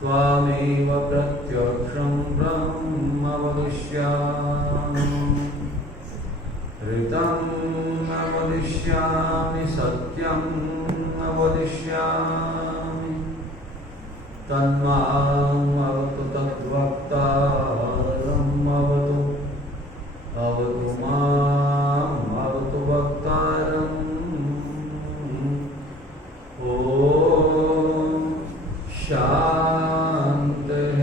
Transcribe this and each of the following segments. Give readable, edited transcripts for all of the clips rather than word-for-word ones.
त्वामेव प्रत्यक्षं ब्रह्म वदिष्यामि ऋतं वदिष्यामि सत्यं वदिष्यामि तन्मामवतु तद्वक्तारम् अवतु माम् अवतु वक्तारम् ॐ शान्तिः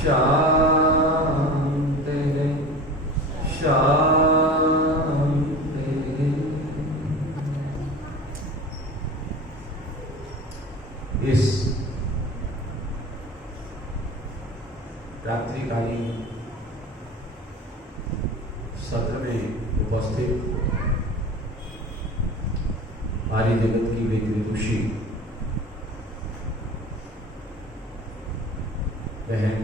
शान्तिः शान्तिः। इस रात्रिकालीन सत्र में उपस्थित आर्य जगत की वेद विदुषी बहन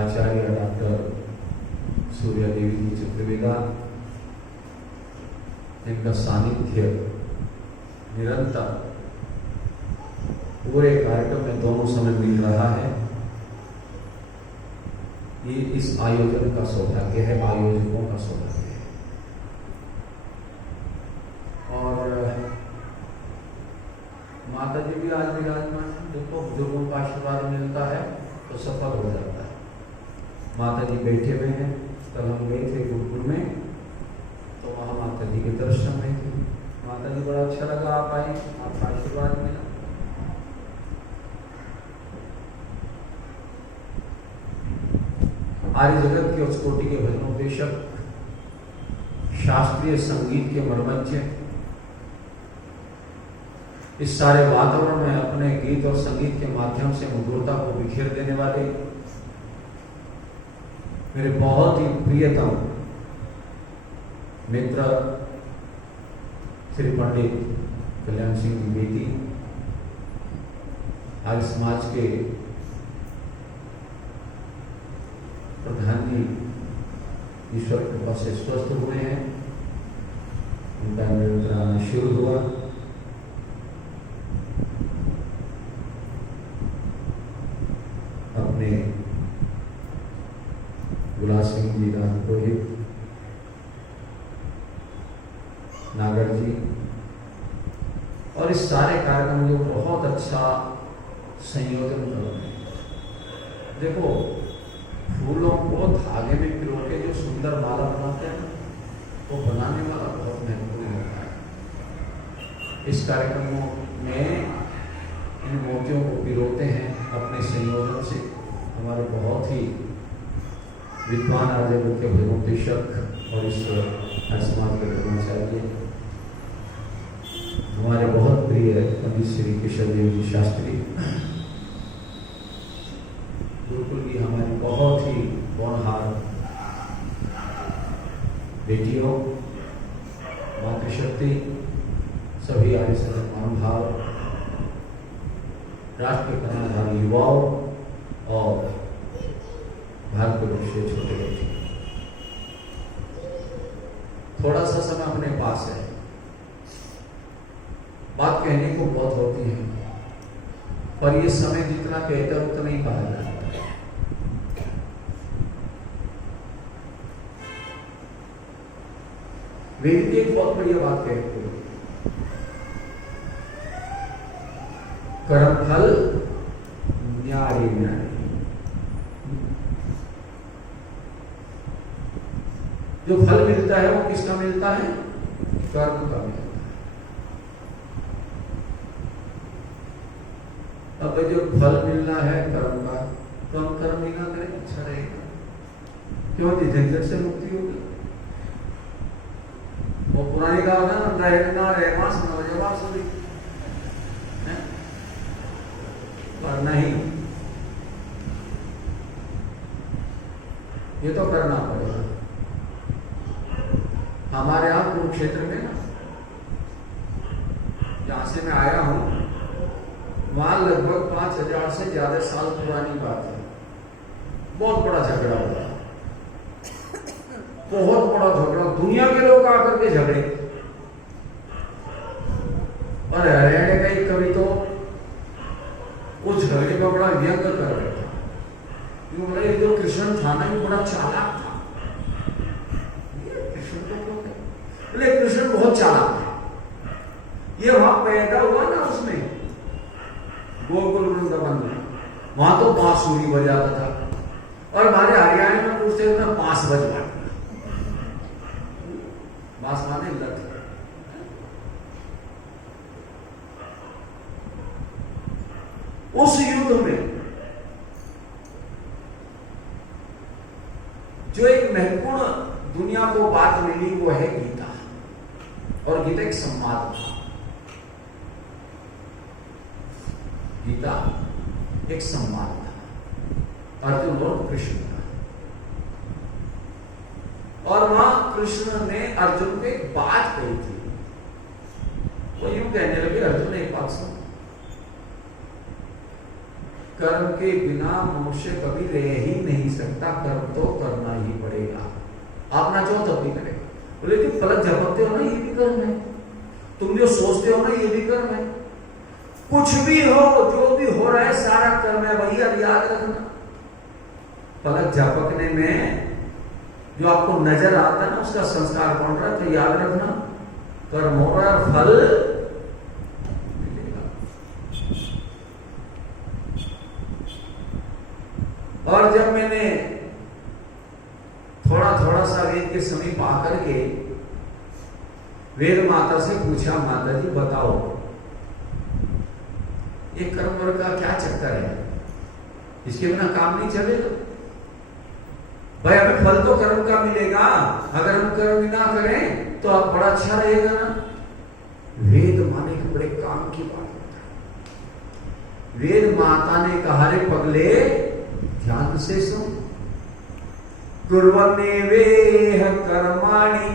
आचार्य डॉक्टर सूर्या देवी जी चतुर्वेदा, इनका सानिध्य निरंतर पूरे कार्यक्रम में दोनों समय मिल रहा है। ये इस आयोजन का सौभाग्य है, आयोजकों का सौभाग्य है। और माता जी भी आज विराजमान है। देखो, बुजुर्गों का आशीर्वाद मिलता है तो सफल हो जाता है। माता जी बैठे हुए हैं। कल हम गए थे गुरुकुल में, तो वहाँ माता जी के दर्शन में थे। माता जी बड़ा अच्छा लगा, आप आए, आपका आशीर्वाद मिला। आर्य जगत के उस कोटि के भजनोपदेशक, शास्त्रीय संगीत के मर्मज्ञ, इस सारे वातावरण में अपने गीत और संगीत के माध्यम से मधुरता को बिखेर देने वाले मेरे बहुत ही प्रियतम मित्र श्री पंडित कल्याण सिंह द्विवेदी, आर्य समाज के प्रधान जी ईश्वर कृपा से स्वस्थ हुए हैं। उनका निरंतर आना शुरू हुआ। अपने गुलाब सिंह जी, राम पुरोहित, नागर जी और इस सारे कार्यक्रम जो बहुत अच्छा संयोजन कर रहे हैं। देखो, फूलों को धागे में पिरो के जो सुंदर माला बनाते हैं, वो बनाने वाला बहुत महत्वपूर्ण होता है। इस कार्यक्रमों में इन मोतियों को पिरोते हैं अपने संयोजन से हमारे बहुत ही विद्वान आर्य के भजनोपदेशक और इस समाज के कर्मचारी, हमारे बहुत प्रिय पंडित श्री केशव देव जी शास्त्री, गुरुकुल की हमारी बहुत ही होनहार बेटियों, मातृशक्ति, सभी आर्य समाज महानुभाव, राष्ट्र के कल्याणकारी युवाओं और भारत के बच्चे, छोटे बच्चे, थोड़ा सा समय अपने पास है। बात कहने को बहुत होती है, पर ये समय जितना कहता है उतना ही कहा जाता है। वेद की एक बहुत बढ़िया बात कहते हैं, कर्म फल न्यारी न्यारी। जो फल मिलता है वो किसका मिलता है? कर्म का मिलता है। अब जो फल मिलना है कर्म का, तो हम कर्म ही ना करें, अच्छा रहेगा। क्यों? झंझट से मुक्ति होगी। वो पुरानी कहावत है ना, रहना रहे मास न जवाब सभी, पर नहीं, ये तो करना पड़ेगा। हमारे यहाँ कुरुक्षेत्र में ना, जहां से मैं आया हूं, वहां लगभग 5000 से ज्यादा साल पुरानी बात है, बहुत बड़ा झगड़ा हुआ, बहुत बड़ा झगड़ा, दुनिया के लोग आकर के झगड़े। और हरियाणा का एक कवि तो उस झगड़े का बड़ा व्यंग कर रहा था। बोला ये जो कृष्ण था ना, ये बड़ा चालाक था। कृष्ण तो बोले कृष्ण बहुत चालाक था। ये वहां पैदा हुआ ना, उसमें गोकुल वृंदावन में, वहां तो बांसुरी बजाता था, और हमारे हरियाणा में पूछते ना बांस बजवा, बांस माने लत। उस युद्ध में जो एक महत्वपूर्ण दुनिया को बात मिली वो है गीता, और गीता एक संवाद था। गीता एक संवाद था अर्जुन और कृष्ण का, और वहां कृष्ण ने अर्जुन को एक बात कही थी। वो यूं कहने लगे, अर्जुन ने एक बात सुन, कर्म के बिना मनुष्य कभी रह ही नहीं सकता, कर्म तो करना ही पड़ेगा। आप ना चाहो तब भी करेगा। बोले तुम पलक झपकते हो ना, ये भी कर्म है। तुम जो सोचते हो ना, ये भी कर्म है। कुछ भी हो, जो भी हो रहा है, सारा कर्म है भैया, याद रखना। पलक झपकने में जो आपको नजर आता है ना, उसका संस्कार बन रहा है, तो याद रखना कर्म हो रहा है, फल और जब मैंने थोड़ा थोड़ा सा वेद के समीप आकर के वेद माता से पूछा, माता जी बताओ ये कर्म वर्ग का क्या चक्कर है, इसके बिना काम नहीं चलेगा। भाई हमें फल तो कर्म का मिलेगा, अगर हम कर्म ना करें तो अब बड़ा अच्छा रहेगा ना। वेद माने के बड़े काम की बात होता है। वेद माता ने कहा, रे पगले ध्यान से सुन, कुर्वन्नेवेह कर्माणि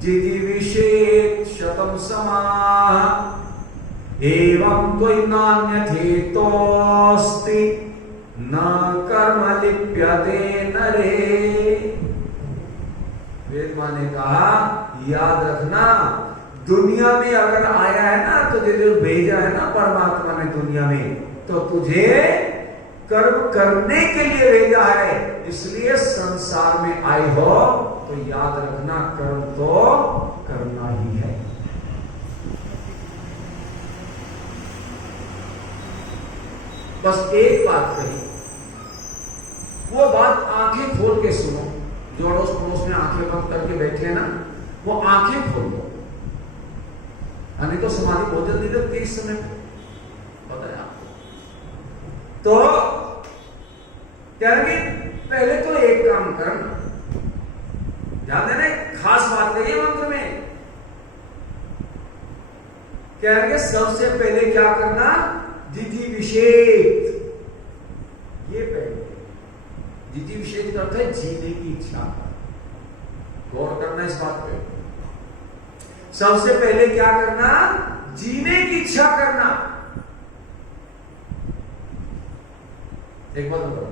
जिजीविषेत् शतं समाः एवं त्वयि नान्यथेतोऽस्ति न कर्म लिप्यते नरे। वेद माँ ने कहा, याद रखना, दुनिया में अगर आया है ना, तुझे जो भेजा है ना परमात्मा ने दुनिया में, तो तुझे कर्म करने के लिए भेजा है। इसलिए संसार में आए हो तो याद रखना, कर्म तो करना ही है। बस एक बात कही, वो बात आंखें खोल के सुनो। जो अड़ोस पड़ोस में आंखें बंद करके बैठे ना, वो आंखें खोल दो, नहीं तो समाधि बहुत जल्दी लगती है इस समय, पता है आपको। तो कहेंगे पहले तो एक काम करना, ध्यान देना, खास बात है ये मंत्र में। कहेंगे सबसे पहले क्या करना, जिति विषेक, ये पहले जिति विषेक का अर्थ है जीने की इच्छा। गौर करना इस बात पे। सबसे पहले क्या करना, जीने की इच्छा करना। एक बात बताओ,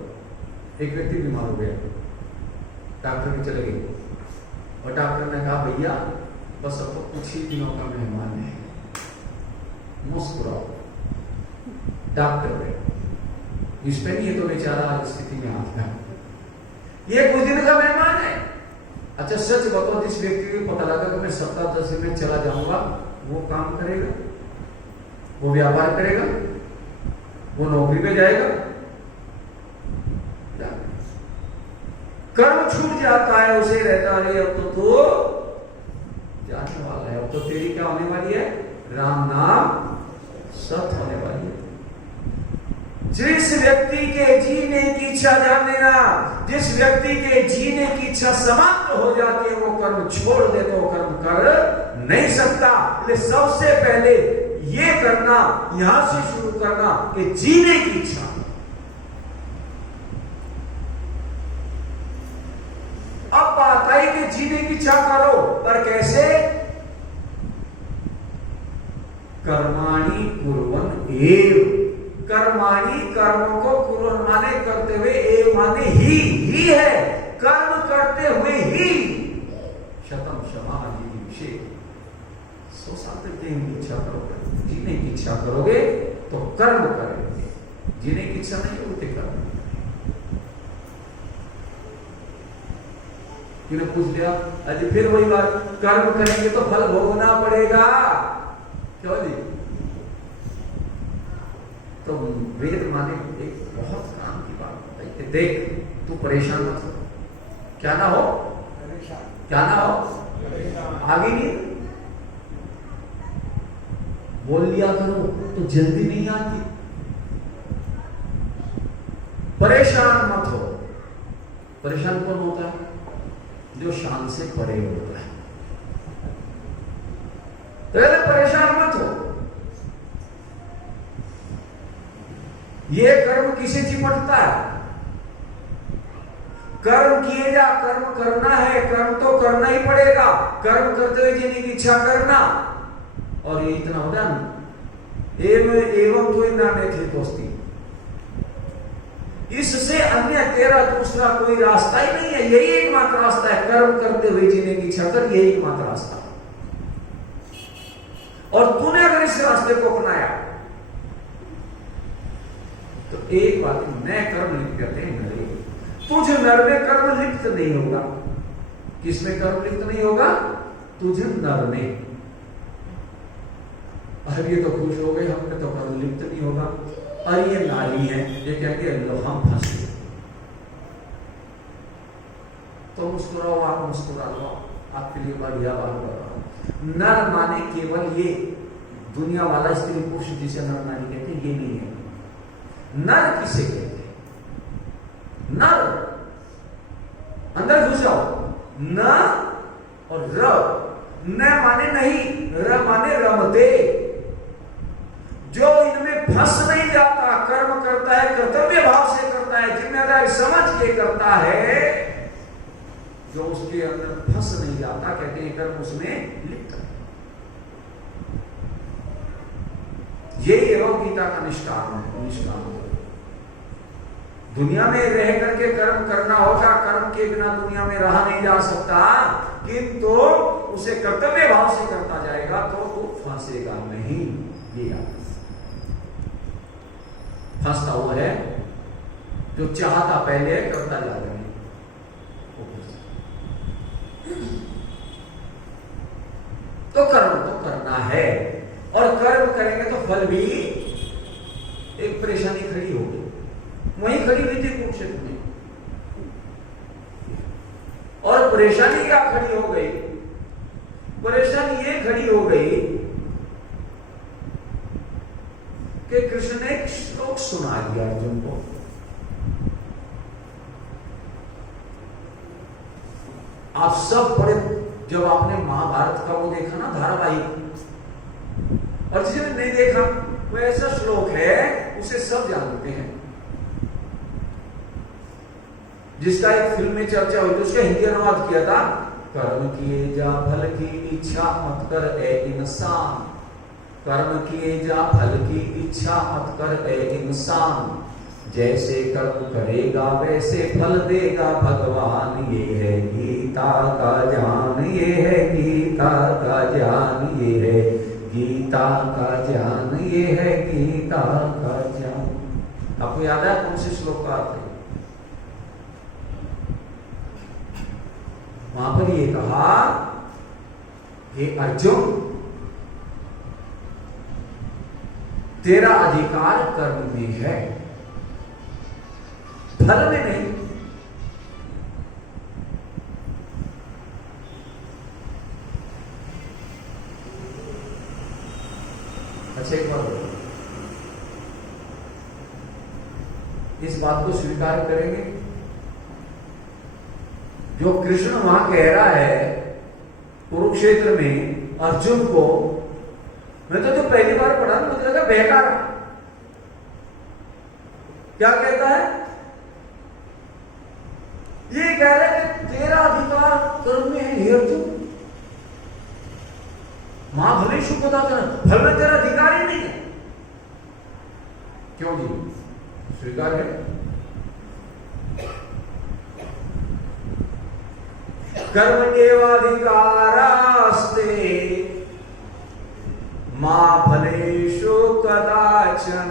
एक व्यक्ति बीमार हो गया, डॉक्टर के चले गए, और डॉक्टर ने कहा भैया बस अब तो कुछ ही दिनों का मेहमान है, मुस्कुराओ। डॉक्टर पे इस पे नहीं, ये तो बेचारा स्थिति में आ गया, ये कुछ दिन का मेहमान है। अच्छा सच बताओ, जिस व्यक्ति को पता लगा कि मैं 7-10 दिन में चला जाऊंगा, वो काम करेगा, वो व्यापार करेगा, वो नौकरी पे जाएगा, कर्म छूट जाता है, उसे रहता है अब तो तू जाने वाला है, अब तो तेरी क्या होने वाली है, राम नाम सत होने वाली है। जिस व्यक्ति के जीने की इच्छा, ध्यान देना, जिस व्यक्ति के जीने की इच्छा समाप्त हो जाती है वो कर्म छोड़ दे तो वो कर्म कर नहीं सकता। इसलिए सबसे पहले ये करना, यहां से शुरू करना कि जीने की इच्छा। अब बात आई कि जीने की इच्छा करो, पर कैसे? कर्माणि कुर्वन् एव। कर्माणि, कर्मों को कुर्वन् माने करते हुए, एव माने ही है, कर्म करते हुए ही। शतम क्षमा विषय 100 साल तक जीने की इच्छा करोगे, जीने की इच्छा करोगे तो कर्म करेंगे, जीने की इच्छा नहीं होती कर्म। किन्हें पूछ लिया, अजी फिर वही बात, कर्म करेंगे तो फल भोगना पड़ेगा, क्यों जी? तो वेद माने एक बहुत काम की बात बताई कि देख तू परेशान मत हो, क्या ना हो, क्या ना हो, आगे नहीं बोल लिया करो तो जल्दी नहीं आती। परेशान मत हो। परेशान कौन होता है? जो शान से परे होता है। पहले परेशान मत हो। ये कर्म किसे चिपटता है? कर्म किए जा, कर्म करना है, कर्म तो करना ही पड़ेगा, कर्म करते हुए जीने की इच्छा करना। और ये इतना होता है एवं तो नामे थे दोस्ती, इससे अन्य तेरा दूसरा कोई रास्ता ही नहीं है, यही एकमात्र रास्ता है, कर्म करते हुए जीने की इच्छा कर, यही एकमात्र रास्ता। और तूने अगर इस रास्ते को अपनाया तो एक बात, नए कर्म लिप्त कहते हैं नरे। तुझे नर में कर्म लिप्त नहीं होगा। किसमें कर्म लिप्त नहीं होगा? तुझे नर में। अब ये तो खुश हो गए, हमने तो कर्म लिप्त नहीं होगा। और ये नारी है, ये कहते हैं लो हम फंस गए। तो मुस्कुराओ, आप मुस्कुरा लो, आपके लिए बढ़िया बात कर रहा हूं। नर माने केवल ये दुनिया वाला स्त्री पुरुष जिसे नर नारी कहते हैं, ये नहीं है। नर किसे कहते हैं? नर, अंदर घुस जाओ। न और र, न माने नहीं, र माने रमते। जो इनमें फंस नहीं जाता, कर्म करता है, कर्तव्य भाव से करता है, जिम्मेदारी समझ के करता है, जो उसके अंदर फंस नहीं जाता, कहते हैं कर्म उसमें लिप्त है। यही है गीता का निष्काम। दुनिया में रह करके कर्म करना होगा, कर्म के बिना दुनिया में रहा नहीं जा सकता, किंतु उसे कर्तव्य भाव से करता जाएगा तो वो फंसेगा नहीं। ये याद, फंसता वो है जो चाहता पहले करता जा रहे हैं। तो कर्म तो करना है, और कर्म करेंगे तो फल भी। एक परेशानी खड़ी हो गई, वहीं खड़ी हुई थी कुरुक्षेत्र में, और परेशानी क्या खड़ी हो गई? परेशानी ये खड़ी हो गई कि कृष्ण ने एक श्लोक सुना दिया अर्जुन को। आप सब बड़े, जब आपने महाभारत का वो देखा ना धारावाहिक, और जिसने नहीं देखा वो ऐसा श्लोक है उसे सब जानते हैं, जिसका एक फिल्म में चर्चा हुई थी, उसका हिंदी अनुवाद किया था। कर्म किए जा फल की इच्छा मत कर ए इंसान, कर्म किए जा फल की इच्छा मत कर ए इंसान, जैसे कर्म करेगा वैसे फल देगा भगवान, ये है गीता का ज्ञान, ये है गीता का ज्ञान, ये है गीता का ज्ञान, ये है गीता का ज्ञान। आपको याद है कौन से श्लोक का अर्थ है? वहां पर ये कहा कि अर्जुन, तेरा अधिकार कर्म में है, फल में नहीं। अच्छा एक बार इस बात को स्वीकार करेंगे? जो कृष्ण वहां कह रहा है कुरुक्षेत्र में अर्जुन को, मैं तो जो पहली बार पढ़ा मुझे लगा बेकार। क्या कहता है? ये कह रहा है कि तेरा अधिकार कर्म में है हे अर्जुन। मां भले शुभ बताता फल में तेरा अधिकार ही नहीं है। क्यों जी? स्वीकार है। कर्मण्येवाधिकारास्ते मां फलेषु कदाचन।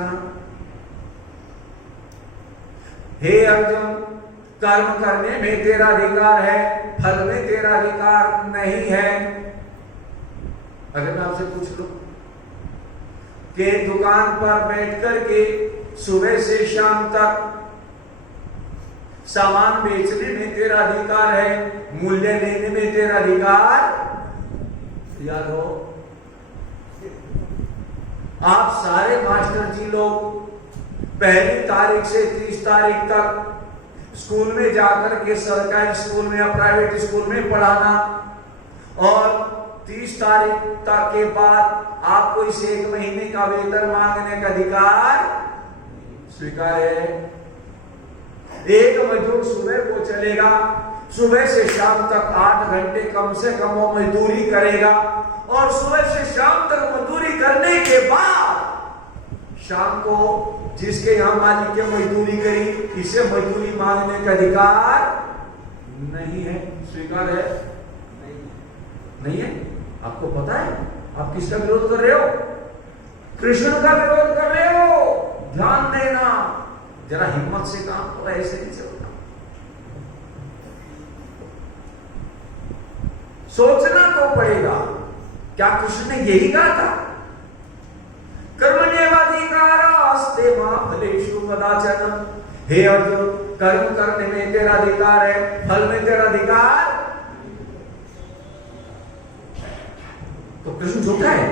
हे अर्जुन, कर्म करने में तेरा अधिकार है, फल में तेरा अधिकार नहीं है। अगर मैं आपसे पूछ लूं कि दुकान पर बैठ करके सुबह से शाम तक सामान बेचने में तेरा अधिकार है, मूल्य लेने में तेरा अधिकार, याद हो आप सारे मास्टर जी लोग पहली तारीख से 30 तारीख तक स्कूल में जाकर के सरकारी स्कूल में या प्राइवेट स्कूल में पढ़ाना, और 30 तारीख तक के बाद आपको इस 1 महीने का वेतन मांगने का अधिकार स्वीकार है। एक मजदूर सुबह को चलेगा, सुबह से शाम तक 8 घंटे कम से कम वो मजदूरी करेगा, और सुबह से शाम तक मजदूरी करने के बाद शाम को जिसके यहां मालिक के मजदूरी करी, इसे मजदूरी मांगने का अधिकार नहीं है। स्वीकार है? नहीं है। आपको पता है आप किसका विरोध कर रहे हो? कृष्ण का विरोध कर रहे हो। ध्यान देना, जरा हिम्मत से काम तो ऐसे नहीं चलता। सोचना तो पड़ेगा। क्या कृष्ण ने यही कहा था? कर्मण्येवाधिकारास्ते मां फलेषु कदाचन। हे अर्जुन, कर्म करने में तेरा अधिकार है, फल में तेरा अधिकार। तो कृष्ण झूठा है?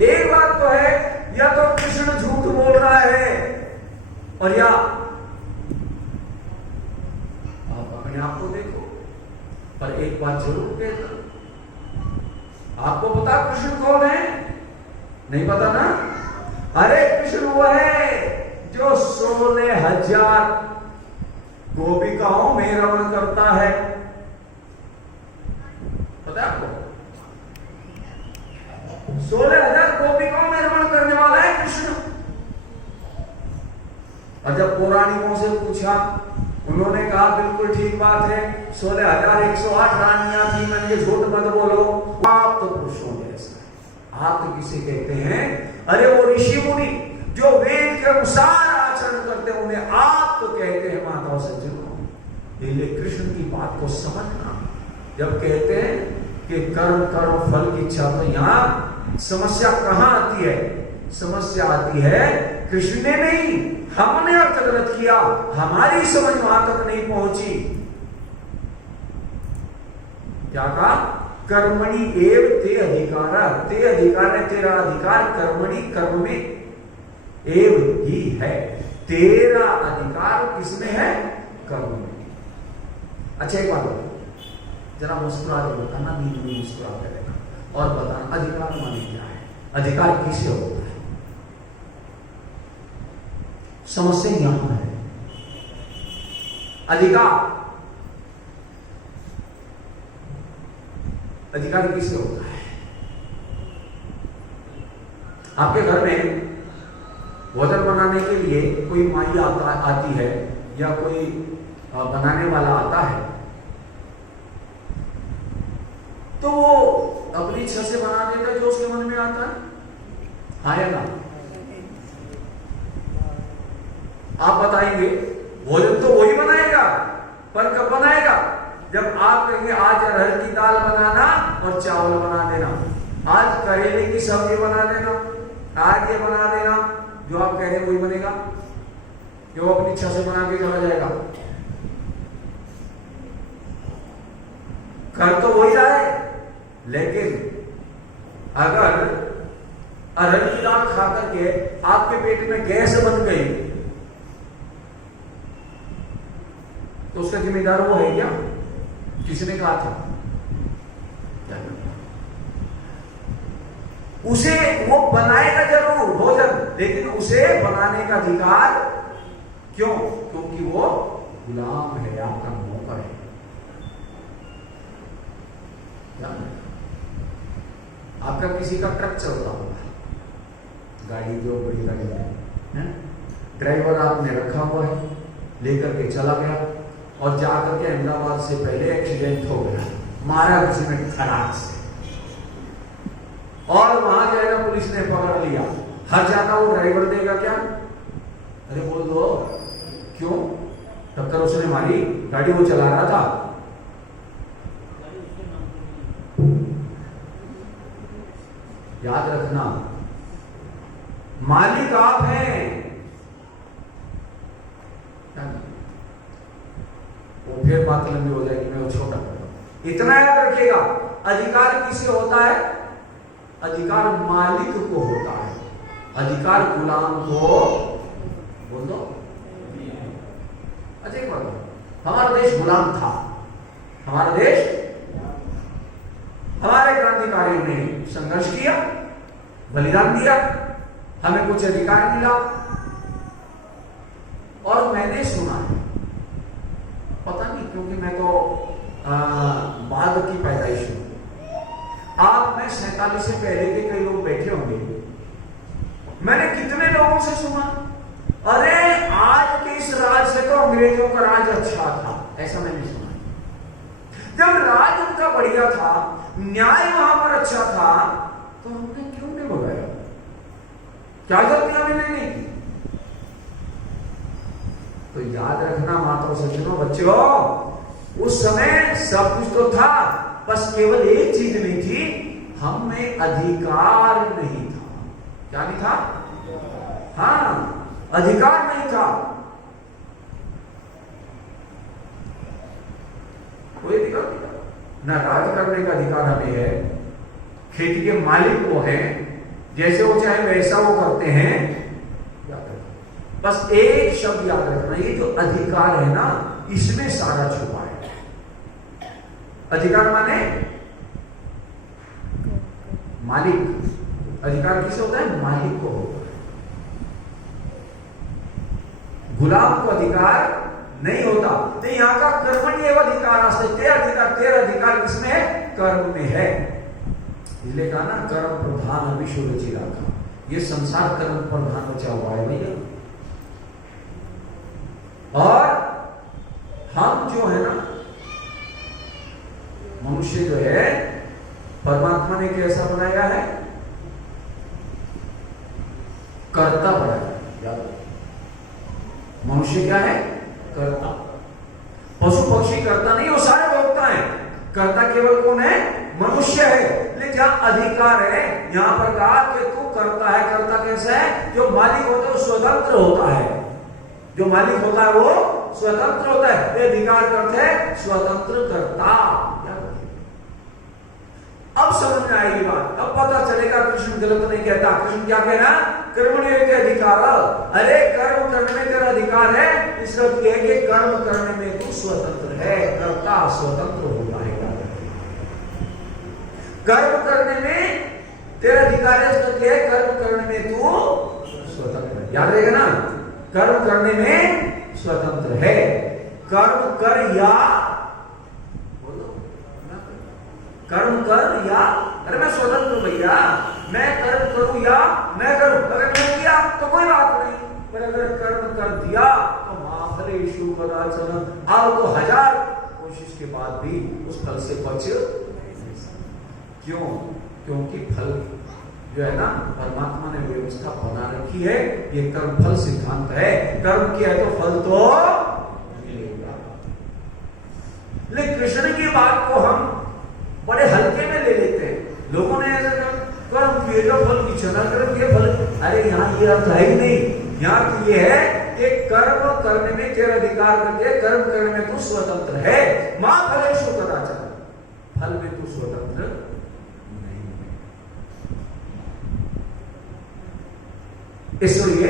एक बात तो है, या तो कृष्ण झूठ बोल रहा है, और या आप अपने आप को देखो। पर एक बात जरूर कहता, आपको पता कृष्ण कौन है? नहीं पता ना? अरे कृष्ण वो है जो 16,000 गोपिकाओं में रमण करता है। पता है आपको? 16,000 गोपिकाओं में रमण करने वाला है कृष्ण। और जब पौराणिकों से पूछा, उन्होंने कहा बिल्कुल ठीक बात है, 16,108 रानियां थी, मैंने झूठ मत बोलो। आप तो पुरुषों जैसा। आप तो किसे कहते हैं? अरे वो ऋषि मुनि जो वेद के अनुसार आचरण करते हैं, उन्हें आप तो कहते हैं माताओं सज्जनों। इसलिए कृष्ण की बात को समझना। जब कहते हैं कि कर्म करो फल की इच्छा, तो यहां समस्या कहां आती है? समस्या आती है कृष्ण ने नहीं, हमने अर्थ गलत किया, हमारी समझ वहां तक नहीं पहुंची। क्या कहा? कर्मणि एव ते अधिकार। ते अधिकार है तेरा अधिकार, कर्मणि कर्म में एव ही है। तेरा अधिकार किसमें है? कर्म में। अच्छा एक बात बताओ, जरा मुस्कुरा के बताना, नींद में मुस्कुरा के रहना और बताना अधिकार माने क्या है, अधिकार किसे होता है। समस्या यहां है। अधिकार अधिकार किसे होता है? आपके घर में भोजन बनाने के लिए कोई माई आती है या कोई बनाने वाला आता है, तो वो अपनी इच्छा से बना देता है जो उसके मन में आता है, हाँ या ना? आप बताएंगे भोजन तो वही बनाएगा, पर कब बनाएगा? जब आप कहेंगे आज अरहर की दाल बनाना और चावल बना देना, आज करेले की सब्जी बना देना, आज ये बना देना, जो आप कह रहे हैं वही बनेगा, जो अपनी इच्छा से बना के चला जाएगा। कर तो वही रहा है, लेकिन अगर अरहर की दाल खा करके आपके पेट में गैस बन गई तो उसका जिम्मेदार वो है क्या? किसने कहा था? उसे वो बनाएगा जरूर भोजन, लेकिन उसे बनाने का अधिकार क्यों? क्योंकि वो गुलाम है, आपका नौकर है। आपका किसी का ट्रक चलता होगा, गाड़ी जो बड़ी गाड़ी है, ड्राइवर आपने रखा हुआ है, लेकर के चला गया और जाकर के अहमदाबाद से पहले एक्सीडेंट हो गया, मारा किसी ने खराब से, और वहां जाएगा पुलिस ने पकड़ लिया, हर जाता वो ड्राइवर देगा क्या? अरे बोल दो क्यों? टक्कर उसने मारी, गाड़ी वो चला रहा था। याद रखना, मालिक आप हैं। वो फिर बात लंबी हो जाएगी, मैं वो छोटा करता हूं। इतना याद रखिएगा, अधिकार किसे होता है? अधिकार मालिक को होता है, अधिकार गुलाम को बोल दो। अच्छा एक बात, हमारा देश गुलाम था, हमारा देश, हमारे क्रांतिकारियों ने संघर्ष किया, बलिदान दिया, हमें कुछ अधिकार मिला। और मैंने सुना है, पता नहीं क्योंकि मैं तो बाद की पैदाइश हूं, आप में 47 से पहले के कई लोग बैठे होंगे, मैंने कितने लोगों से सुना, अरे आज के इस राज से तो अंग्रेजों का राज अच्छा था, ऐसा मैंने सुना। जब राज उनका बढ़िया था, न्याय वहां पर अच्छा था, तो हमने क्यों नहीं भगाया? क्या गलतियां मैंने नहीं की? तो याद रखना माताओं सज्जनों बच्चों, उस समय सब कुछ तो था, बस केवल एक चीज नहीं थी, हम में अधिकार नहीं था। क्या नहीं था? हाँ, अधिकार नहीं था। कोई अधिकार नहीं था, ना राज करने का अधिकार हमें है, खेती के मालिक वो हैं, जैसे वो चाहे वैसा वो करते हैं। बस एक शब्द याद रखना, ये जो अधिकार है ना, इसमें सारा छुपा है। अधिकार माने मालिक, अधिकार किसे होता है? मालिक को होता है, गुलाम को अधिकार नहीं होता। तो यहां का कर्मण्य अधिकार आस्ते, तेरा अधिकार किसमें है? कर्म में है। इसलिए कहा ना, कर्म प्रधान विश्व रचिला का, ये संसार कर्म प्रधान बचा हुआ है भैया। और हम जो है ना, मनुष्य जो है, परमात्मा ने कैसा बनाया है? कर्ता बनाया। याद रखो, मनुष्य क्या है? कर्ता। पशु पक्षी कर्ता नहीं, वो सारे भोक्ता हैं। कर्ता केवल कौन है? मनुष्य है। लेकिन जहां अधिकार है, यहां पर कहा कि तू कर्ता है। कर्ता कैसा है? जो मालिक होता है वो स्वतंत्र होता है, जो मालिक होता है वो स्वतंत्र होता है। ये अधिकार करते हैं स्वतंत्र कर्ता। अब समझ में आएगी बात, अब पता चलेगा कृष्ण गलत नहीं कहता। कृष्ण क्या कहना? कर्मण्य अधिकार। अरे कर्म करने में तेरा अधिकार है, इसका अर्थ यह है कि कर्म करने में तू स्वतंत्र है। कर्ता स्वतंत्र होता है, कर्म करने में तेरा अधिकार है, इसका क्या है? कर्म करने में तू स्वतंत्र है। याद रहेगा ना, कर्म करने में स्वतंत्र है। कर्म कर या कर्म कर या, अरे मैं स्वतंत्र भैया, मैं कर्म करूं या मैं करूं। अगर मैं किया तो कोई बात नहीं, पर अगर कर्म कर दिया तो महाफलेषु कदाचन, अब तो 1000 कोशिश के बाद भी उस फल से बच नहीं सकते। क्यों? क्योंकि फल जो है ना, परमात्मा ने व्यवस्था बना रखी है। ये कर्म फल सिद्धांत है। कर्म किया है तो फल तो मिलेगा। लेकिन कृष्ण की बात को हम बड़े हल्के में ले लेते हैं। लोगों ने ऐसा कर्म किए तो फल की इच्छा, कर्म किए फल। अरे यहाँ ये अर्थ है ही नहीं। यहाँ तो ये है कि कर्म करने में तेरा अधिकार करके, कर्म करने में तू स्वतंत्र है। मां फलेषु कदाचन, फल में तू स्वतंत्र नहीं है। इसलिए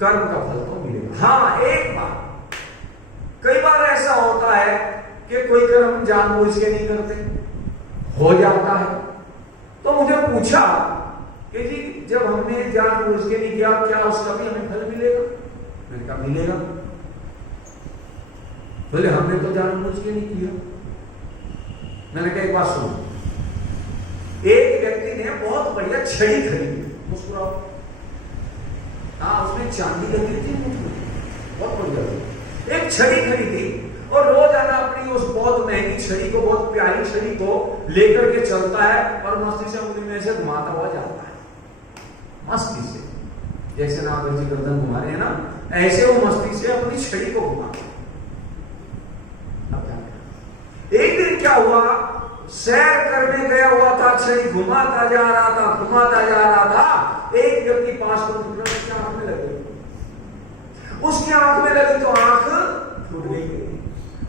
कर्म का फल तो मिलेगा। हाँ, एक बार, कई बार ऐसा होता है कि कोई कर्म हम जानबूझ के नहीं करते, हो जाता है। तो मुझे पूछा कि जी जब हमने जानबूझ के नहीं किया, क्या उसका भी हमें फल मिलेगा? मैंने कहा मिलेगा। बोले हमने तो जानबूझ के नहीं किया। मैंने कहा एक बात सुनो, एक व्यक्ति ने बहुत बढ़िया छड़ी खरीदी, मुस्कुराओ, हाँ उसमें चांदी लगी थी, बहुत बढ़िया थी, एक छड़ी खरीदी और रोजाना अपनी उस बहुत महंगी छड़ी को, बहुत प्यारी छड़ी को लेकर के चलता है और मस्ती से उंगली में से घुमाता हुआ जाता है, मस्ती से, जैसे नागर जी गर्दन घुमा रहे हैं ना, ऐसे वो मस्ती से अपनी छड़ी को घुमाता है। एक दिन क्या हुआ, सैर करने गया हुआ था, छड़ी घुमाता जा रहा था, घुमाता जा रहा था, एक व्यक्ति पास को निकला, उसकी आंख में लगी, उसकी आंख में लगी तो आंख फूट गई।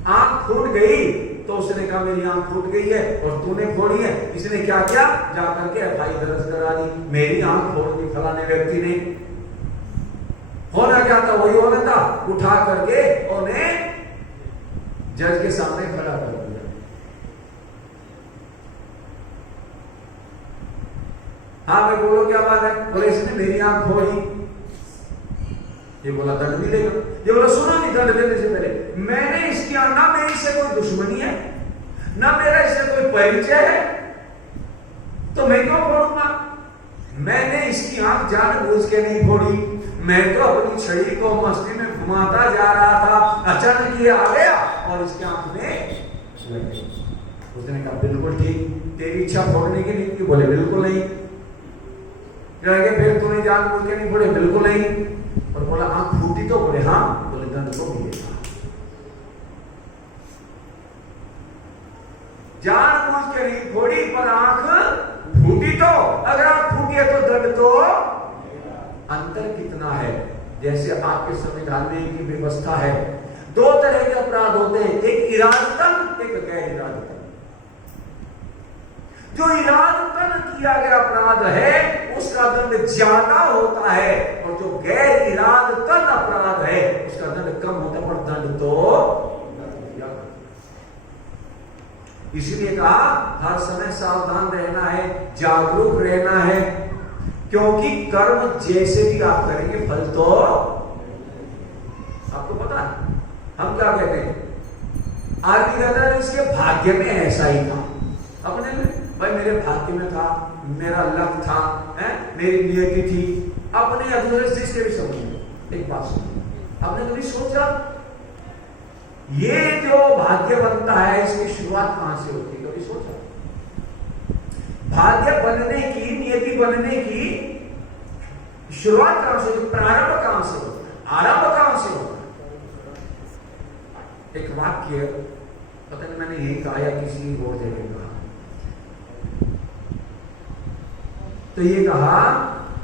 आंख फूट गई तो उसने कहा मेरी आंख फूट गई है और तूने फोड़ी है। इसने क्या किया, जाकर के एफआईआर दर्ज करा दी, मेरी आंख फोड़ दी फलाने व्यक्ति ने। होना क्या था, वही होना था, उठा करके उन्हें जज के सामने खड़ा कर दिया। हाँ भाई बोलो क्या बात है? बोले इसने मेरी आंख फोड़ी। ये बोला दंड मिलेगा। ये बोला सुनो नहीं, दंड देने से पहले मैंने इसकी आंख, ना मेरी से कोई दुश्मनी है, ना मेरा इससे कोई परिचय है, तो मैं क्यों फोड़ूंगा? मैंने इसकी आंख जानबूझ के नहीं फोड़ी, मैं तो अपनी छड़ी को मस्ती में घुमाता जा रहा था, अचानक ये आ गया और इसकी आंख में लग गई। उसने कहा बिल्कुल ठीक, तेरी इच्छा फोड़ने की नहीं थी? बोले बिल्कुल नहीं। फिर तूने जानबूझ के नहीं फोड़े? बिल्कुल नहीं। और बोला आंख फूटी तो? बोले हाँ। बोले दंड को मिलेगा। जानबूझ के नहीं फोड़ी पर आंख फूटी तो, अगर आंख फूटी है तो दंड तो। अंतर कितना है, जैसे आपके संविधान में की व्यवस्था है, दो तरह के अपराध होते हैं, एक इरादतन, एक गैर इरादतन। जो इरादतन किया गया अपराध है उसका दंड ज्यादा होता है, और जो गैर इरादतन अपराध है उसका दंड कम होता है, पर दंड तो। इसलिए कहा हर समय सावधान रहना है, जागरूक रहना है, क्योंकि कर्म जैसे भी आप करेंगे फल तो आपको पता है। हम क्या कहते हैं, आदमी कहता है इसके भाग्य में ऐसा ही था, अपने में भाई मेरे भाग्य में था, मेरा लक था, मेरी नियति थी, अपने अधूरे से भी समझ। एक बात सुनो, आपने कभी सोचा ये जो भाग्य बनता है इसकी शुरुआत कहां से होती है? कभी सोचा? भाग्य बनने की, नियति बनने की शुरुआत कहां से होती? प्रारंभ कहां से होता है? आरंभ कहां से होता है? एक वाक्य पता नहीं मैंने यही कहा या किसी और जगह कहा, तो ये कहा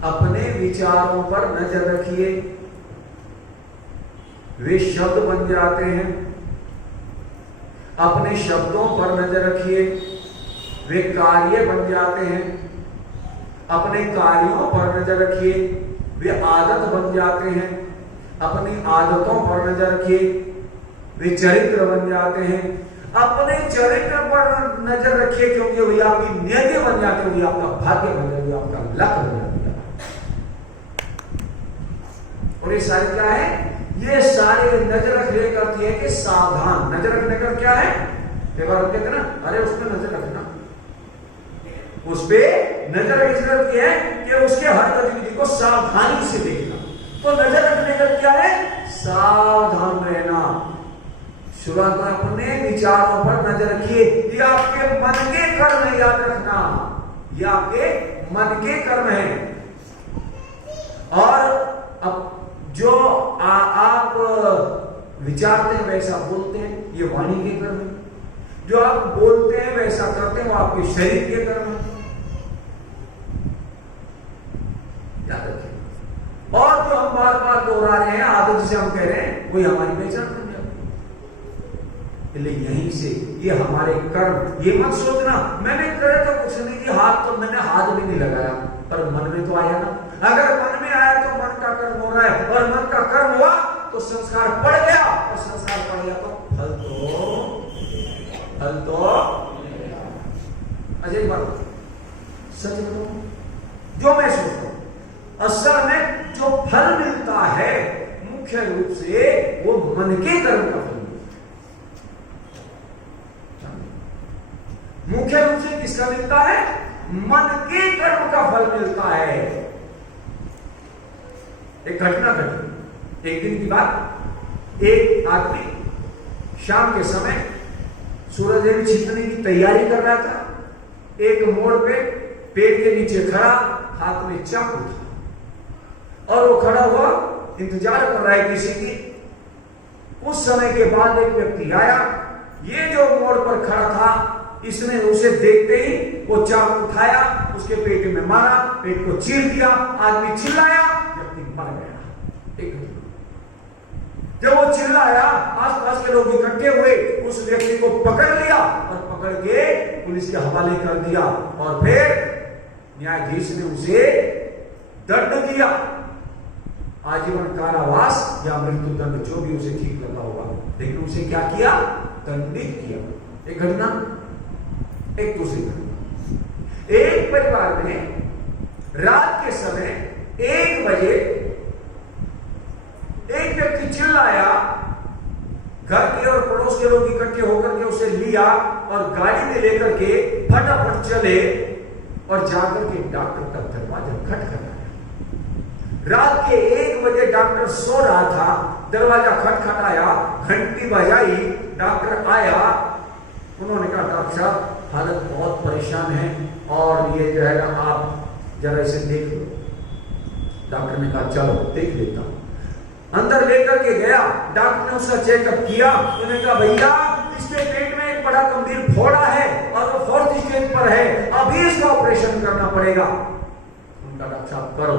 अपने विचारों पर नजर रखिए, वे शब्द बन जाते हैं। अपने शब्दों पर नजर रखिए, वे कार्य बन जाते हैं। अपने कार्यों पर नजर रखिए, वे आदत बन जाते हैं। अपनी आदतों पर नजर रखिए, वे चरित्र बन जाते हैं। अपने चरित्र पर नजर रखिए, क्योंकि वही आपकी नियति बन जाती है, वही आपका भाग्य बन जाती है, आपका लक बन जाती है। और ये सारे क्या है? ये सारे नजर रखने का अर्थ है कि सावधान। नजर रखने का क्या है? एक बार कहते हैं ना, अरे उस पर नजर रखना, उस पे नजर रखने का अर्थ है कि उसके हर गतिविधि को सावधानी से देखना। तो नजर रखने का क्या है? सावधान रहना। शुरुआत में अपने विचारों पर नजर रखिए, ये आपके मन के कर्म है, याद रखना, ये आपके मन के कर्म है। और अब जो आप विचारते हैं वैसा बोलते हैं, ये वाणी के कर्म है। जो आप बोलते हैं वैसा करते हैं, वो आपके शरीर के कर्म है, याद रखिए। और जो हम बार बार दोहरा रहे हैं, आदत जिसे हम कह रहे हैं, वही हमारी पहचान बन जाती है। यहीं से ये हमारे कर्म, ये मत सोचना मैंने करे तो कुछ नहीं, हाथ तो मैंने हाथ भी नहीं लगाया, पर मन में तो आया ना। अगर मन में आया तो मन का कर्म हो रहा है, और मन का कर्म हुआ तो संस्कार पड़ गया, और संस्कार पड़ गया तो फल तो अजय बात सच बताओ, जो मैं सोचता हूं असल में जो फल मिलता है मुख्य रूप से वो मन के कर्म का फल मिलता है। मुख्य रूप से किसका मिलता है? मन के कर्म का फल मिलता है। एक घटना घटी, एक दिन की बात, एक आदमी शाम के समय सूरज देव छिपने की तैयारी कर रहा था। एक मोड़ पे पेड़ के नीचे खड़ा, हाथ में चाकू था, और वो खड़ा हुआ इंतजार कर रहा है किसी की। कुछ समय के बाद एक व्यक्ति आया, ये जो मोड़ पर खड़ा था इसने उसे देखते ही वो चाकू उठाया, उसके पेट में मारा, पेट को चीर दिया, आदमी चिल्लाया, व्यक्ति मर गया। जब वो चिल्लाया, आसपास के लोग इकट्ठे हुए, उस व्यक्ति को पकड़ लिया और पकड़ के पुलिस के हवाले कर दिया, और फिर न्यायाधीश ने उसे दंड दिया, आजीवन कारावास या मृत्यु दंड, जो भी उसे ठीक लगा होगा, लेकिन उसे क्या किया? दंडित किया। एक घटना। एक दूसरी घटना, एक परिवार में रात के समय 1 बजे एक व्यक्ति चिल्लाया, घर के और पड़ोस के लोग इकट्ठे होकर के उसे लिया और गाड़ी में लेकर के फटाफट चले और जाकर के डॉक्टर का दरवाजा खटखटाया। रात के 1 बजे डॉक्टर सो रहा था, दरवाजा खटखटाया, घंटी बजाई, डॉक्टर आया। उन्होंने कहा डॉक्टर साहब हालत बहुत परेशान है और ये जो है ना आप जरा इसे देख लो। डॉक्टर ने कहा चलो देख लेता हूं। अंदर लेकर के गया, डॉक्टर ने उसका चेकअप किया। उन्होंने कहा भैया इसके पेट में एक बड़ा गंभीर फोड़ा है और वो 4th स्टेज पर है, अभी इसका ऑपरेशन करना पड़ेगा। उनका डॉक्टर साहब करो।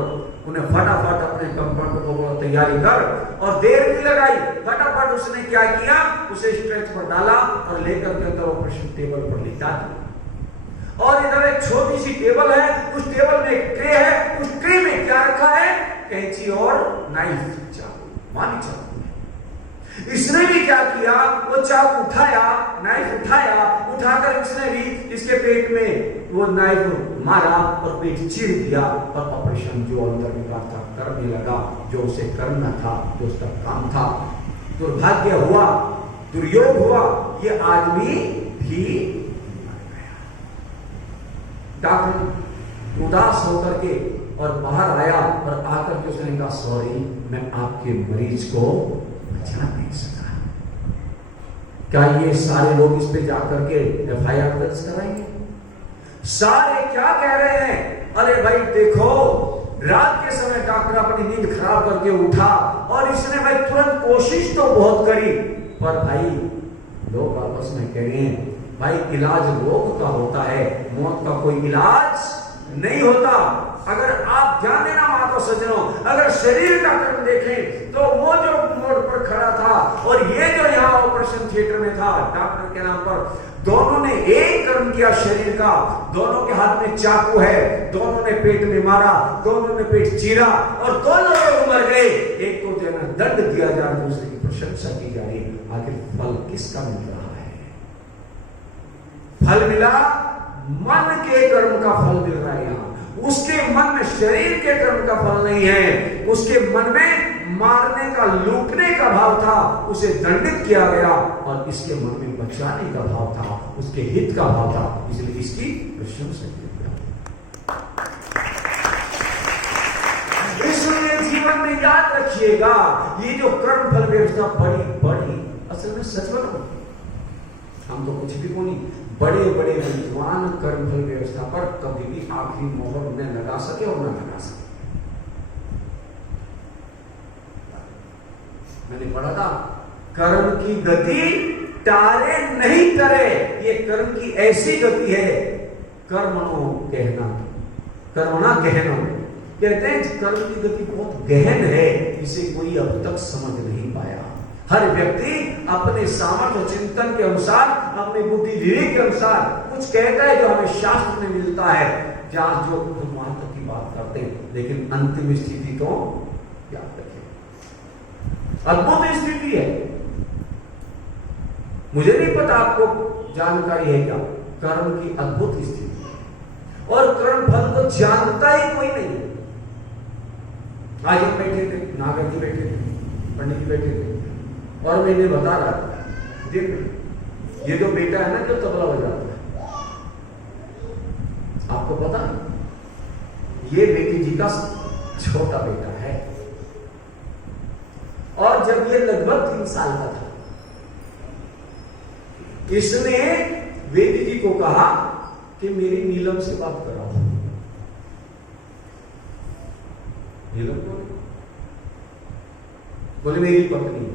उन्हें फटाफट अपने कंपाउंडर को तैयारी कर, और देर भी लगाई, फटाफट उसने क्या किया, उसे स्ट्रेच पर डाला और लेकर के अंदर ऑपरेशन टेबल पर लिटा दिया। और इधर एक छोटी सी टेबल है, उस टेबल में एक ट्रे है, उस ट्रे में क्या रखा है? कैंची और नाइफ, मानी चाकू। इसने भी क्या किया, वो चाकू उठाया, नाइफ उठाया, उठाकर इसने भी इसके पेट में वो नाइफ मारा और पेट चीर दिया, और ऑपरेशन जो अंदर निकाल था करने लगा, जो उसे करना था, जो उसका काम था। दुर्भाग्य हुआ, दुर्योग हुआ, ये आदमी भी मर गया। डॉक्टर उदास होकर के और बाहर आया और आकर के उसने कहा सॉरी मैं आपके मरीज को बचा नहीं सका। क्या ये सारे लोग इस पे जाकर के FIR दर्ज कराएंगे? सारे क्या कह रहे हैं? अरे भाई देखो, रात के समय डॉक्टर अपनी नींद खराब करके उठा और इसने भाई तुरंत कोशिश तो बहुत करी, पर भाई लोग आपस में कह रहे हैं भाई इलाज रोग का होता है, मौत का कोई इलाज नहीं होता। अगर आप ध्यान देना माता सज्जनों, अगर शरीर का कर्म देखें तो वो जो मोड़ पर खड़ा था और ये जो यहाँ ऑपरेशन थिएटर में था डॉक्टर के नाम पर, दोनों ने एक कर्म किया शरीर का। दोनों के हाथ में चाकू है, दोनों ने पेट में मारा, दोनों ने पेट चीरा और दोनों लोग मर गए। एक को जो है दंड दिया जा रहा है, दूसरे की प्रशंसा की जा रही है। आखिर फल किसका मिल रहा है? फल मिला मन के कर्म का फल मिल रहा है। यहाँ उसके मन में शरीर के कर्म का फल नहीं है, उसके मन में मारने का, लूटने का भाव था, उसे दंडित किया गया, और इसके मन में बचाने का भाव था, उसके हित का भाव था, इसलिए इसकी प्रशंसा की गई। इसलिए जीवन में याद रखिएगा, ये जो कर्म फल व्यवस्था बड़ी बड़ी असल में सच बताओ, हम तो कुछ भी बोली, बड़े बड़े विद्वान कर्मफल व्यवस्था पर कभी भी आखिरी मोहर न लगा सके और न लगा सके। मैंने पढ़ा था कर्म की गति टारे नहीं करे, ये कर्म की ऐसी गति है, कर्मणो गहना, कर्मणा गहना कहते हैं। कर्म की गति बहुत गहन है, इसे कोई अब तक समझ नहीं पाया। हर व्यक्ति अपने सामर्थ्य चिंतन के अनुसार, अपनी बुद्धि विवेक के अनुसार कुछ कहता है जो हमें शास्त्र में मिलता है, जहां जो वहां तक की बात करते हैं, लेकिन अंतिम स्थिति तो अद्भुत स्थिति है। मुझे नहीं पता आपको जानकारी है क्या, कर्म की अद्भुत स्थिति है और कर्म फल को जानता ही कोई नहीं है। आज हम बैठे थे, नागर जी बैठे थे, पंडित जी बैठे थे और मैं इन्हें बता रहा था, देख ये जो बेटा है ना जो तबला बजाता है, आपको पता ये बेटी जी का छोटा बेटा है और जब ये लगभग 3 साल का था इसने वेदी जी को कहा कि मेरी नीलम से बात कराओ। नीलम बोले मेरी पत्नी।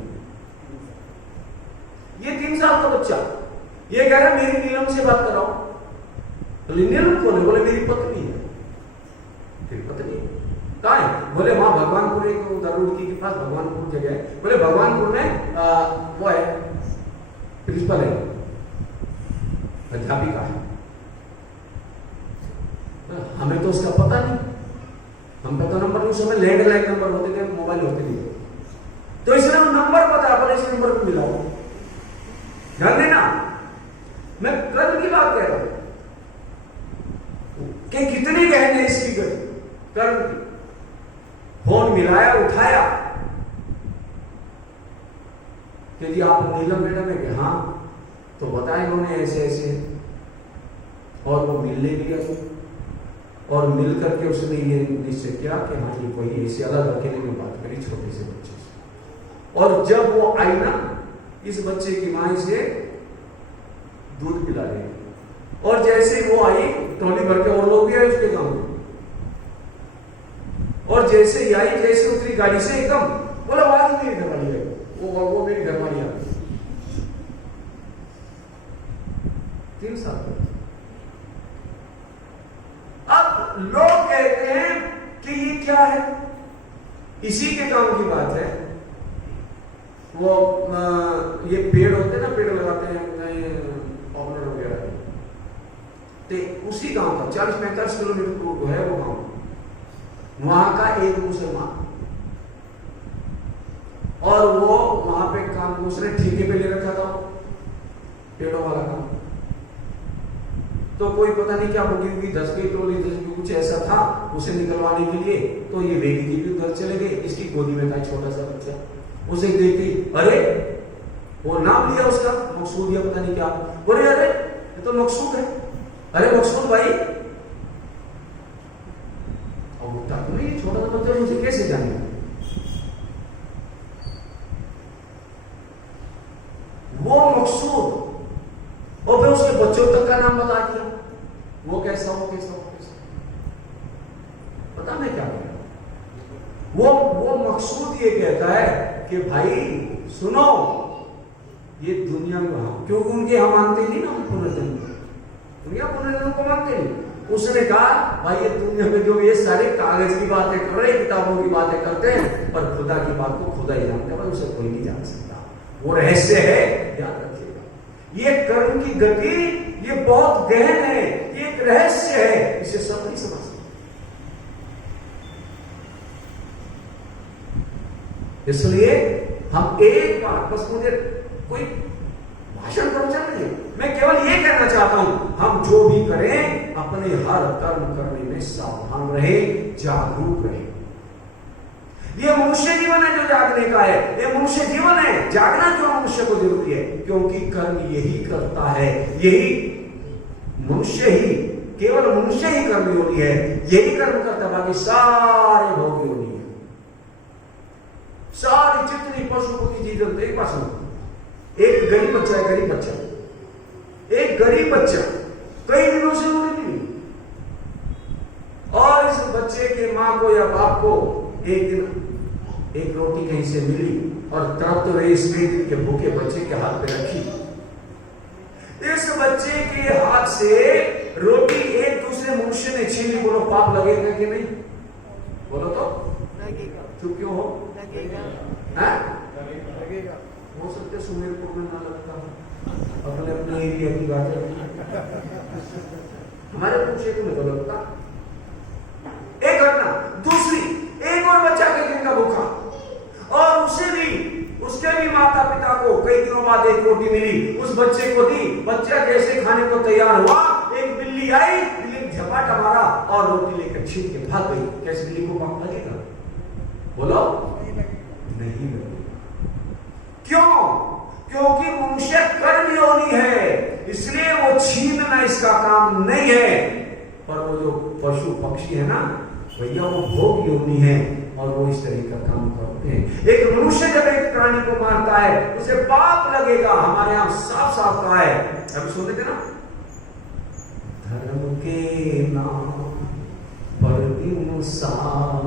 ये 3 साल का बच्चा ये कह रहा मेरी नीलम से बात कराओ। बोले नीलम कौन है? बोले मेरी पत्नी है। तेरी पत्नी कहाँ है? बोले वहां भगवानपुर एक रुड़की के पास भगवानपुर जगह है। बोले भगवानपुर में वो है प्रिंसिपल है, अध्यापिका है। हमें तो उसका पता नहीं, हम पे तो नंबर उस समय लैंडलाइन नंबर होते थे, मोबाइल होते नहीं, तो इसने नंबर पता बोले इस नंबर पे मिलाओ। ध्यान देना, मैं कर्म की बात कह रहा हूं कि कितनी गहन है इसकी गति कर्म की। फोन मिलाया, उठाया कि जी आप नीलम मैडम है कि हाँ, तो बताया उन्होंने ऐसे ऐसे और वो मिलने गया और मिल करके उसने ये निश्चय किया कि हाँ ये कोई ऐसे अलग अकेले में बात करी छोटे से बच्चे से। और जब वो आई ना, इस बच्चे की मां से दूध पिला रही और जैसे वो आई ट्रॉली भर के और लोग भी आए उसके गांव में, और जैसे ही आई जैसे उतरी गाड़ी से एकदम बोला आवाज मेरी घरवाली है, वो मेरी घरवाली आ गई। 3 साल तक। अब लोग कहते हैं कि ये क्या है, इसी के काम की बात है। वो ये पेड़ होते हैं ना, पेड़ लगाते हैं पॉपुलर वगैरह, तो उसी गांव का 40-45 किलोमीटर दूर है वो गांव, वहां का एक मुसलमान, और वो वहां पे काम उसने ठेके पे ले रखा था पेड़ों वाला काम। तो कोई पता नहीं क्या होगी होगी 10 की ट्रॉली 10 की कुछ ऐसा था उसे निकलवाने के लिए, तो ये वेदी जी भी उधर चले गए। इसकी गोदी में था छोटा सा बच्चा, उसे देखती अरे वो नाम लिया उसका मकसूद या पता नहीं क्या, बोले अरे ये तो मकसूद है, अरे मकसूद भाई। और उठता तो नहीं, छोटा सा बच्चा मुझे कैसे जानेगा? वो मकसूद, और फिर उसके बच्चों तक का नाम बता दिया, वो कैसा वो कैसा वो कैसा। पता मैं क्या कह रहा हूं? वो मकसूद ये कहता है कि भाई सुनो, ये दुनिया में क्योंकि उनके हम मानते नहीं ना पुनर्जन्म, दुनिया पुनर्जन्म को मानते नहीं। उसने कहा भाई ये दुनिया में जो ये सारे कागज की बातें कर रहे, किताबों की बातें करते हैं, पर खुदा की बात को खुदा ही जानता है, उसे कोई नहीं जान सकता, वो रहस्य है, याद रखिएगा। ये कर्म की गति ये बहुत गहन है, ये एक रहस्य है, इसे सब नहीं समझ सकते। इसलिए हम एक बार बस, मुझे कोई भाषण प्रवचन नहीं है, मैं केवल ये कहना चाहता हूं, हम जो भी करें अपने हर कर्म करने में सावधान रहे, जागरूक रहे। ये मनुष्य जीवन है जो जागने का है, ये मनुष्य जीवन है, जागना क्यों मनुष्य को जरूरी है? क्योंकि कर्म यही करता है, यही मनुष्य ही, केवल मनुष्य ही कर्म योनि है, यही कर्म करता, बाकी सारे भोग योनि है। सारी जितनी पशु पक्षी जीव जंतु, एक बात सुनो, एक गरीब बच्चा है, गरीब बच्चा, एक गरीब बच्चा कई दिनों से रोटी नहीं, और इस बच्चे के मां को या बाप को एक दिन एक रोटी कहीं से मिली और तड़पते हुए इस के भूखे बच्चे के हाथ पे रखी। इस बच्चे के हाथ से रोटी एक दूसरे मनुष्य ने छीन ली। बोलो पाप लगेगा कि नहीं? बोलो तो लगेगा। चुप क्यों हो? लगेगा। हो सकते सुमेरपुर में ना लगता, अपने अपने एरिया की बात है, हमारे क्षेत्र में तो लगता। एक घटना। दूसरी, एक और बच्चा के दिन का भूखा, और उसे भी बाद एक रोटी मिली, उस बच्चे को दी, बच्चा जैसे खाने को तैयार हुआ, एक बिल्ली आई, बिल्ली ने झपाटा मारा और रोटी लेकर छीन के भाग गई। कैसे बिल्ली को पाप लगेगा? बोलो, नहीं लगेगा। क्यों? क्योंकि मनुष्य कर्म योनि है, इसलिए वो छीनना इसका काम नहीं है। पर वो जो पशु पक्षी है ना भैया, वो भोग योनि है और वो इस तरह का काम करते हैं। एक मनुष्य जब एक प्राणी को मारता है उसे पाप लगेगा। हमारे यहां साफ साफ कहा है, अभी सुन लेते ना, धर्म के नाम पर इंसान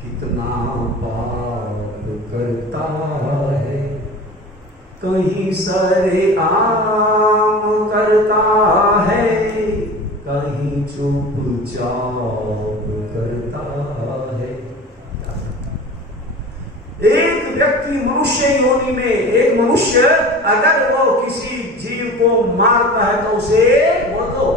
कितना पाप करता है, कहीं सरेआम करता है, कहीं चुपचाप करता है। एक व्यक्ति मनुष्य योनि में, एक मनुष्य अगर वो किसी जीव को मारता है तो उसे बोल दो,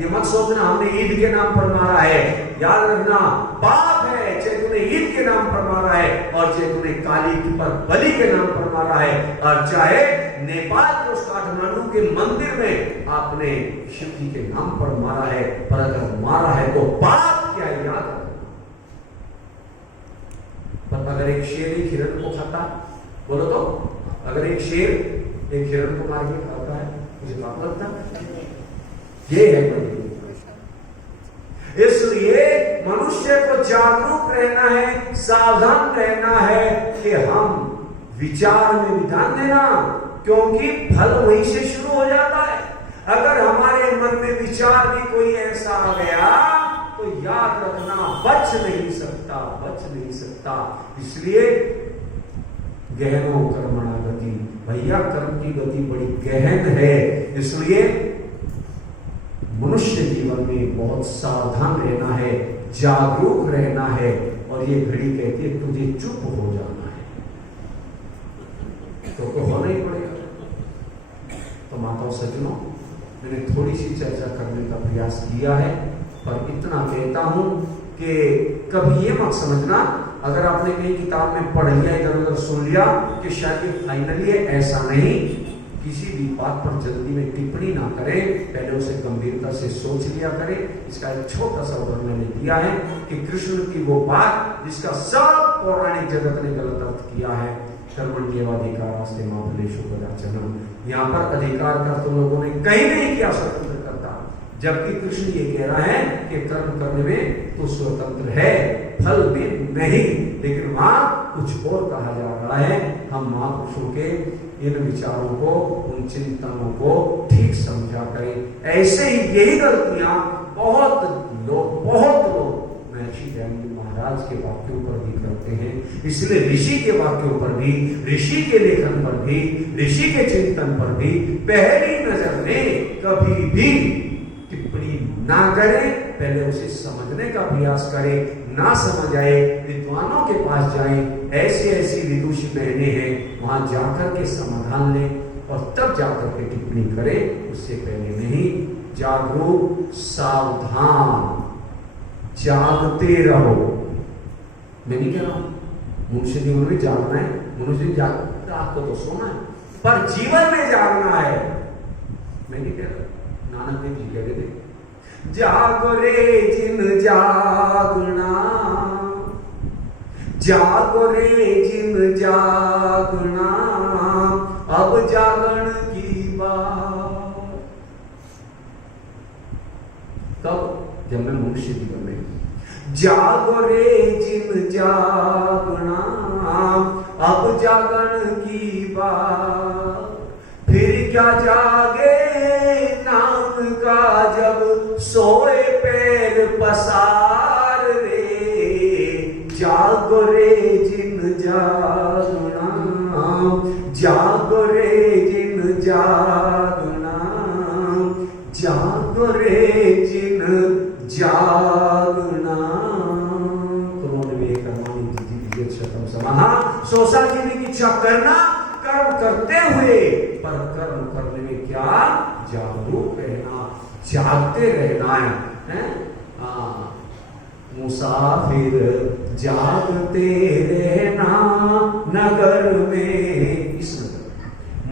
ये मत सोचना हमने ईद के नाम पर मारा है। याद रखना पाप है, चाहे तूने ईद के नाम पर मारा है और चाहे तूने काली पर बलि के नाम पर मारा है और चाहे नेपाल के उस काठमांडू के मंदिर में आपने शिव जी के नाम पर मारा है। पर अगर मारा है तो पाप क्या है याद रखना। पर अगर एक शेर एक हिरण को खाता, बोलो तो, अगर एक शेर एक हिरण को मार के खाता है मुझे पाप लगता है? ये है बड़ी। इसलिए मनुष्य को जागरूक रहना है, सावधान रहना है कि हम विचार में भी ध्यान देना, क्योंकि फल वहीं से शुरू हो जाता है। अगर हमारे मन में विचार भी कोई ऐसा आ गया तो याद रखना बच नहीं सकता, बच नहीं सकता। इसलिए गहनो कर्मणा गति, भैया कर्म की गति बड़ी गहन है। इसलिए मनुष्य जीवन में बहुत सावधान रहना है, जागरूक रहना है। और ये घड़ी कहती है तुझे चुप हो जाना है, तो होना ही पड़ेगा। तो माताओं सज्जनों, मैंने थोड़ी सी चर्चा करने का प्रयास किया है, पर इतना कहता हूं कि कभी ये मत समझना अगर आपने कहीं किताब में पढ़ लिया, इधर उधर सुन लिया कि शायद ये फाइनली है, ऐसा नहीं। किसी भी बात पर जल्दी में टिप्पणी ना करें, पहले उसे गंभीरता से सोच लिया करें। इसका एक छोटा सा उदाहरण मैंने दिया है कि कृष्ण की वो बात जिसका सब पौराणिक जगत ने गलत अर्थ किया है, कर्मण्येवाधिकारास्ते मा फलेषु कदाचन। यहाँ पर अधिकार का तो लोगों ने कहीं नहीं किया स्वतंत्र करता, जबकि कृष्ण ये कह रहा है कि कर्म करने में तो स्वतंत्र है, फल में नहीं। लेकिन वहां कुछ और कहा जा रहा है। हम महापुरुषों के इन विचारों को, उन चिंतनों को ठीक समझा करें। ऐसे ही यही गलतियां बहुत लोग महर्षि दयानंद महाराज के वाक्यों पर भी करते हैं। इसलिए ऋषि के वाक्यों पर भी, ऋषि के लेखन पर भी, ऋषि के चिंतन पर भी पहली नजर में कभी भी टिप्पणी ना करें। पहले उसे समझने का प्रयास करें। ना समझ आए विद्वानों के पास जाएं, ऐसी ऐसी विदुषी बहनें हैं, वहां जाकर के समाधान लें और तब जाकर के टिप्पणी करें, उससे पहले नहीं। जागरूक, सावधान, जागते रहो। मैं नहीं कह रहा हूं मनुष्य जीवन में जागना है, मनुष्य जाग रात को तो सोना है, पर जीवन में जागना है। मैं नहीं कह रहा, नानक देव जी कह रहे थे, जागो रे जिन जागना, जागो रे जिन जागना, अब जागण की बात। तब जब मैं मनुष्य जीवन में, जागो रे जिन जागना, अब जागण की बात। फिर क्या जागे नाम का जब सोए पैर पसार रे। जागो रे जिन जागना, जागो रे जिन जागना, जागो रे जिन जागना। सोसा जीने की इच्छा करना, कर्म करते हुए, पर कर्म करने में क्या जागरूक रहना, जागते रहना है। मुसाफिर जागते रहना नगर में, इस नगर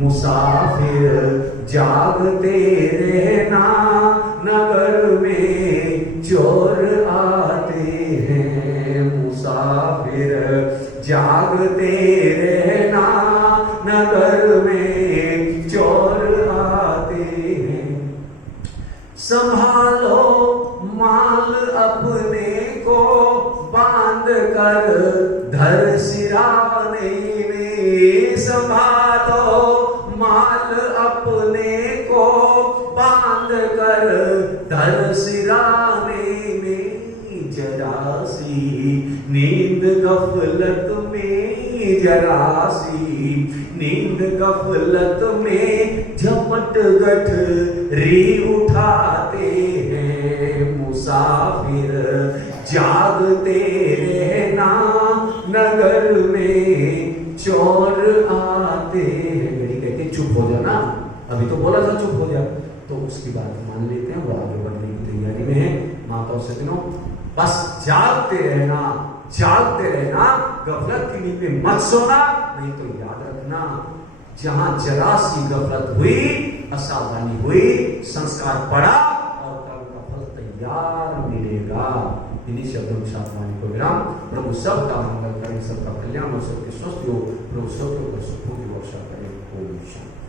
मुसाफिर जागते रहना, नगर में चोर आते हैं। मुसाफिर जागते रहना, नगर में चोर आते हैं। संभालो माल अपने को, बांध कर धर सिराने में। संभालो माल अपने को, बांध कर धर सिराने में। जरा सी नींद गफलत में, जरा सी नींद गफलत में, झपट गठ री उठाते हैं। मुसाफिर जागते रहना, नगर में चोर आते हैं। मेरी कहती चुप हो जाना, अभी तो बोला था चुप हो जा, तो उसकी बात मान लेते हैं, वो आगे बढ़ने की तैयारी में है। माताओं से दिनों बस जागते रहना, जागते रहना, गफलत की नींद में मत सोना, नहीं तो याद रखना जहां जरा सी गफलत हुई, असावधानी हुई, संस्कार पड़ा और कर्म का फल तैयार मिलेगा। इन्हीं शब्दों के साथ वाणी को विराम। प्रभु सबका मंगल करें, सबका कल्याण और सबके स्वस्थ हो। प्रभु सबके ऊपर सुखों की वर्षा करें। ओम शांति।